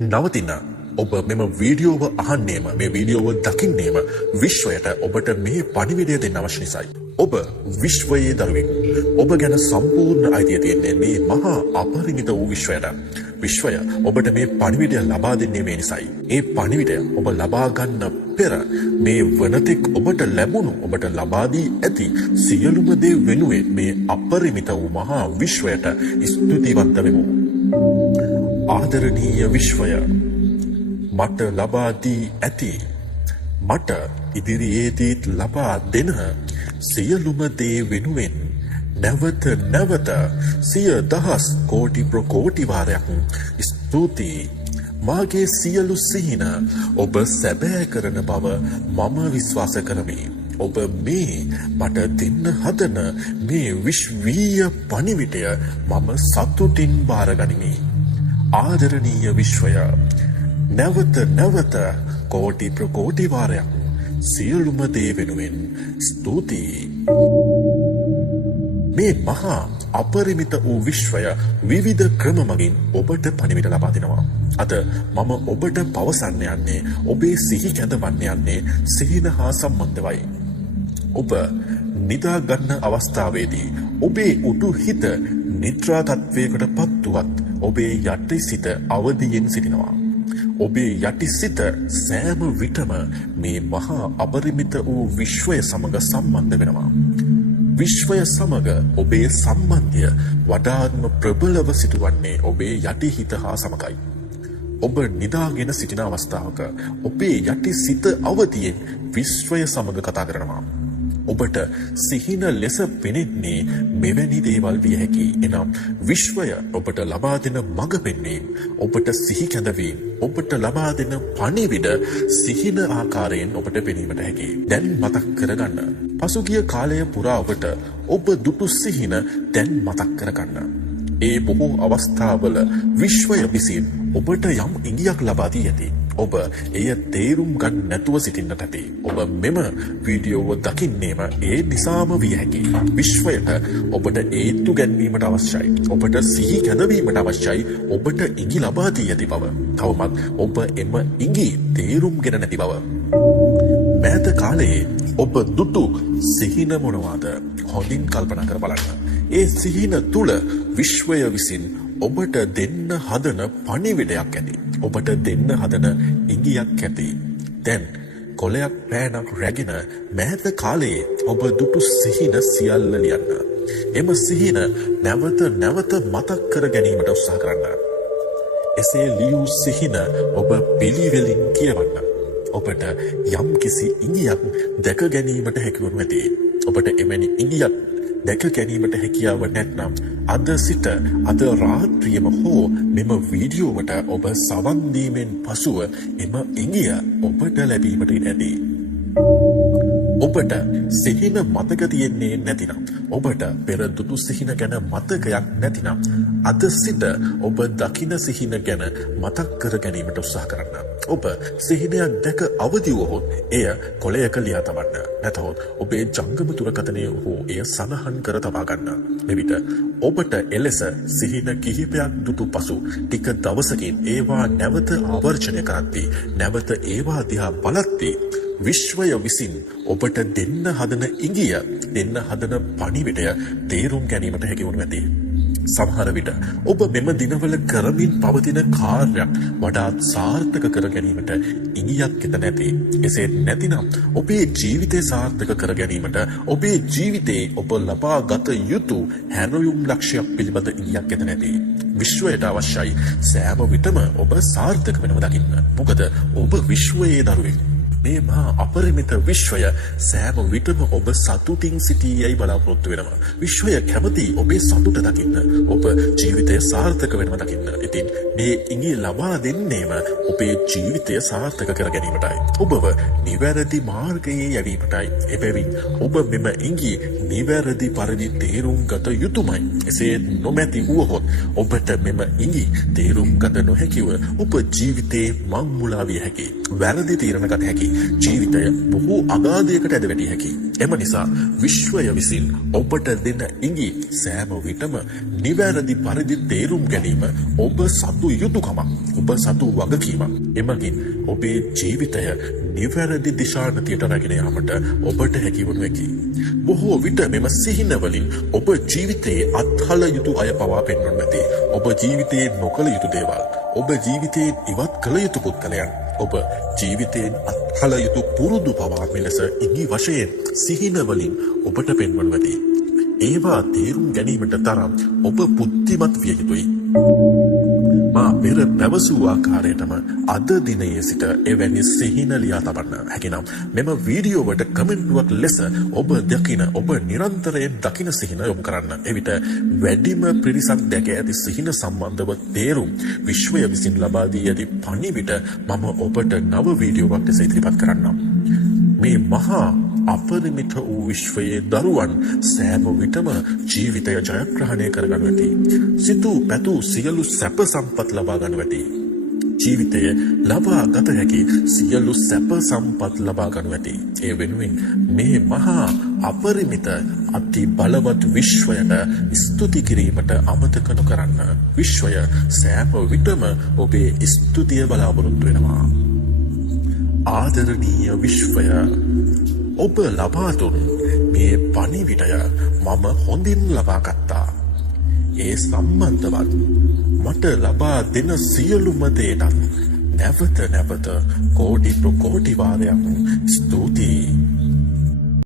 නවතින්න ඔබ මෙම වීඩියෝව අහන්නේම මේ වීඩියෝව දකින්නේම විශ්වයට ඔබට මේ පණිවිඩය දෙන්න අවශ්‍ය නිසායි. ඔබ විශ්වයේ දරුවෙක්. ඔබ ගැන සම්පූර්ණ අයිතිය තියෙන්නේ මේ මහා අපරිමිත වූ විශ්වයට. විශ්වය ඔබට මේ පණිවිඩය ලබා දෙන්නේ මේ නිසායි. ඒ පණිවිඩය ඔබ ලබා ගන්න පෙර මේ වනතෙක් ඔබට ලැබුණු ඔබට ලබා දී ඇති සියලුම දේ වෙනුවෙන් මේ අපරිමිත වූ මහා විශ්වයට ස්තුතිවන්ත වෙමු. ආදරණීය විශ්වය මට ලබා දී ඇති මට ඉදිරියේදීත් ලබා දෙන සියලුම දේ වෙනුවෙන් නැවත නැවත සිය දහස් කෝටි ප්‍රකෝටි වාරයක් ස්තුතියි. මාගේ සියලු සිහින ඔබ සැබෑ කරන බව මම විශ්වාස කරමි. ඔබ මේ මට දෙන්න හදන මේ විශ්වීය පණිවිඩය මම සතුටින් බාරගනිමි. ආදරණීය විශ්වය නැවත නැවත කෝටි ප්‍රකෝටි වාරයක් සියලුම දේ වෙනුවෙන් ස්තුතියි. මේ මහා අපරිමිත වූ විශ්වය විවිධ ක්‍රම මගින් ඔබට පණිවිඩ ලබා දෙනවා. අද මම ඔබට පවසන්න යන්නේ ඔබේ සිහි කැඳවන්න යන්නේ සිහින හා සම්බන්ධවයි. ඔබ නිදා ගන්න අවස්ථාවේදී ඔබේ උඩු හිත නිද්‍රා තත්වයකට පත්වුවත් ඔබේ යටි සිත අවදියෙන් සිටිනවා. ඔබේ යටි සිත සෑම විටම මේ මහා අපරිමිත වූ විශ්වය සමග සම්බන්ධ වෙනවා. විශ්වය සමග ඔබේ සම්බන්ධය වඩාත්ම ප්‍රබලව සිටුවන්නේ ඔබේ යටි හිත හා සමගයි. ඔබ නිදාගෙන සිටින අවස්ථාවක ඔබේ යටි සිත අවදියෙන් විශ්වය සමග කතා කරනවා. ඔබට සිහින ලෙස පෙනෙන්නේ මෙවැනි දේවල් විය හැකි. එනම් විශ්වය ඔබට ලබා දෙන මඟ පෙන්වීම, ඔබට සිහි කැඳවීම, ඔබට ලබා දෙන පණිවිඩ සිහින ආකාරයෙන් ඔබට පෙනීමට හැකි. දැන් මතක් කරගන්න. පසුගිය කාලය පුරා ඔබට ඔබ දුටු සිහින දැන් මතක් කරගන්න. ඒ බොහෝ අවස්ථාවල විශ්වය විසින් ඔබට යම් ඉඟියක් ලබා දී ඇති. ඔබ එය තේරුම් ගන්න නැතුව සිටින්නට ඇති. ඔබ මෙම වීඩියෝව දකින්නේම ඒ නිසාම විය හැකි. විශ්වයට ඔබට ඒත්තු ගැන්වීමට අවශ්‍යයි. ඔබට සිහි කැඳවීමට අවශ්‍යයි. ඔබට ඉඟි ලබා දී ඇති බව. තවමත් ඔබ එම ඉඟි තේරුම්ගෙන නැති බව. මෑත කාලයේ ඔබ දුටු සිහින මොනවාද? හොඳින් කල්පනා කර බලන්න. ඒ සිහින තුල විශ්වය විසින් ඔබට දෙන්න හදන පණිවිඩයක් ඇති. ඔබට දෙන්න හදන ඉඟියක් ඇති. දැන් කොලයක් පෑනක් රැගෙන මෑත කාලයේ ඔබ දුටු සිහින සියල්ල ලියන්න. එම සිහින නැවත නැවත මතක් කර ගැනීමට උත්සාහ කරන්න. එසේ ලියූ සිහින ඔබ පිළිවෙලින් කියවන්න. ඔබට යම් කිසි ඉඟියක් දැක ගැනීමට හැකිවනු ඇති. ඔබට එවැනි ඉඟියක් දැක ගැනීමට හැකියාව නැත්නම් අද සිට අද රාත්‍රියම හෝ මෙම වීඩියෝවට ඔබ සවන් දීමෙන් පසුව එම ඉඟිය ඔබට ලැබීමට ඉඩ ඇති. ඔබට සිහින මතක තියෙන්නේ නැතිනම්, ඔබට පෙර දුටු සිහින ගැන මතකයක් නැතිනම් අද සිට ඔබ දකින සිහින ගැන මතක් කර ගැනීමට උත්සාහ කරන්න. ඔබ සිහිනයක් දැක අවදි වුවහොත් එය කොලයක ලියා තබන්න. නැතහොත් ඔබේ ජංගම දුරකථනයේ හෝ එය සඳහන් කර තබා ගන්න. මෙවිට ඔබට එලෙස සිහින කිහිපයක් දුටු පසු ටික දවසකින් ඒවා නැවත ආවර්ජනය කරද්දී, නැවත ඒවා දිහා බලද්දී විශ්වය විසින් ඔබට දෙන්න හදන ඉඟිය, දෙන්න හදන පණිවිඩය තේරුම් ගැනීමට හැකිවනු ඇති. සමහර විට ඔබ මෙම දිනවල කරමින් පවතින කාර්යයක් වඩාත් සාර්ථක කර ගැනීමට ඉඟියක් එත නැති. එසේ නැතිනම් ඔබේ ජීවිතය සාර්ථක කර ගැනීමට ඔබේ ජීවිතයේ ඔබ ලබා ගත යුතු හැරයුම් ලක්ෂයක් පිළිබඳ ඉඟියක් එත නැති. විශ්වයට අවශ්‍යයි සෑම විටම ඔබ සාර්ථක වෙනව දකින්න. මොකද ඔබ විශ්වයේ දරුවෙක්. මේ මහා අපරිමිත විශ්වය සෑම විටම ඔබ සතුටින් සිටීයයි බලාපොරොත්තු වෙනවා. විශ්වය කැමති ඔබේ සතුට දකින්න, ඔබ ජීවිතය සාර්ථක වෙනවා දකින්න. ඉතින් මේ ඉඟි ලබා දෙන්නේම ඔබේ ජීවිතය සාර්ථක කර ගැනීමටයි. ඔබව නිවැරදි මාර්ගයේ යැවීමටයි. එබැවින් ඔබ මෙම ඉඟි නිවැරදි පරිදි තේරුම් ගත යුතුමයි. එසේ නොමැති වුවහොත් ඔබට මෙම ඉඟි තේරුම් ගත නොහැකිව ඔබ ජීවිතේ මංමුලා විය හැකි. වැරදි තීරණ ගත හැකි. ජීවිතය බොහෝ අගාධයකට ඇද වැටිය හැකි. එම නිසා විශ්වය විසින් ඔබට දෙන ඉඟි සෑම විටම නිවැරදි පරිදි තේරුම් ගැනීම ඔබ සතු යුතුකමක්. ඔබ සතු වගකීමක්. එමගින් ඔබේ ජීවිතය නිවැරදි දිශානතියට රැගෙන යාමට ඔබට හැකිවනු හැකි. බොහෝ විට මෙම සිහිනවලින් ඔබ ජීවිතයේ අත්හල යුතු අය පවා පෙන්වන්නු ඇති. ඔබ ජීවිතයේ නොකළ යුතු දේවල්, ඔබ ජීවිතයෙන් ඉවත් කළ යුතු පුද්ගලයන්, ඔබ ජීවිතයෙන් අත්හල යුතු පුරුදු පවා මෙලෙස ඉඟි වශයෙන් සිහිනවලින් ඔබට පෙන්වනු ඇති. ඒවා තේරුම් ගැනීමට තරම් ඔබ බුද්ධිමත් විය යුතුයි. මා පෙර පැවසූ ආකාරයටම අද දිනයේ සිට එවැනි සිහින ලියා තබන්න හැකිනම් මෙම වීඩියෝවට කමෙන්ටුවක් ලෙස ඔබ නිරන්තරයෙන් දකින සිහින යොමු කරන්න. එවිට වැඩිම පිරිසක් දැක ඇති සිහින සම්බන්ධව තේරුම් විශ්වය විසින් ලබා දී ඇති පණිවිඩ මම ඔබට නව වීඩියෝවක් ලෙස ඉදිරිපත් කරන්නම්. මේ මහා අපරිමිත වූ විශ්වයේ දරුවන් සෑම විටම ජීවිතය ජයග්‍රහණය කරගනු ඇති. සිතූ පැතූ සියලු සැප සම්පත් ලබා ගනු ඇති. ජීවිතය ලබා ගත හැකි සියලු සැප සම්පත් ලබා ගනු ඇති. ඒ වෙනුවෙන් මේ මහා අපරිමිත අති බලවත් විශ්වයට ස්තුති කිරීමට අමතක නොකරන්න. විශ්වය සෑම විටම ඔබේ ස්තුතිය බලාපොරොත්තු වෙනවා. ආදරණීය විශ්වය, ඔබ ලබා දුන් මේ පණිවිඩය මම හොඳින් ලබා ගත්තා. ඒ සම්බන්ධවත් මට ලබා දෙන සියලුම දේටත් නැවත නැවත කෝටි ප්‍රකෝටි වාරයක් ස්තුතියි.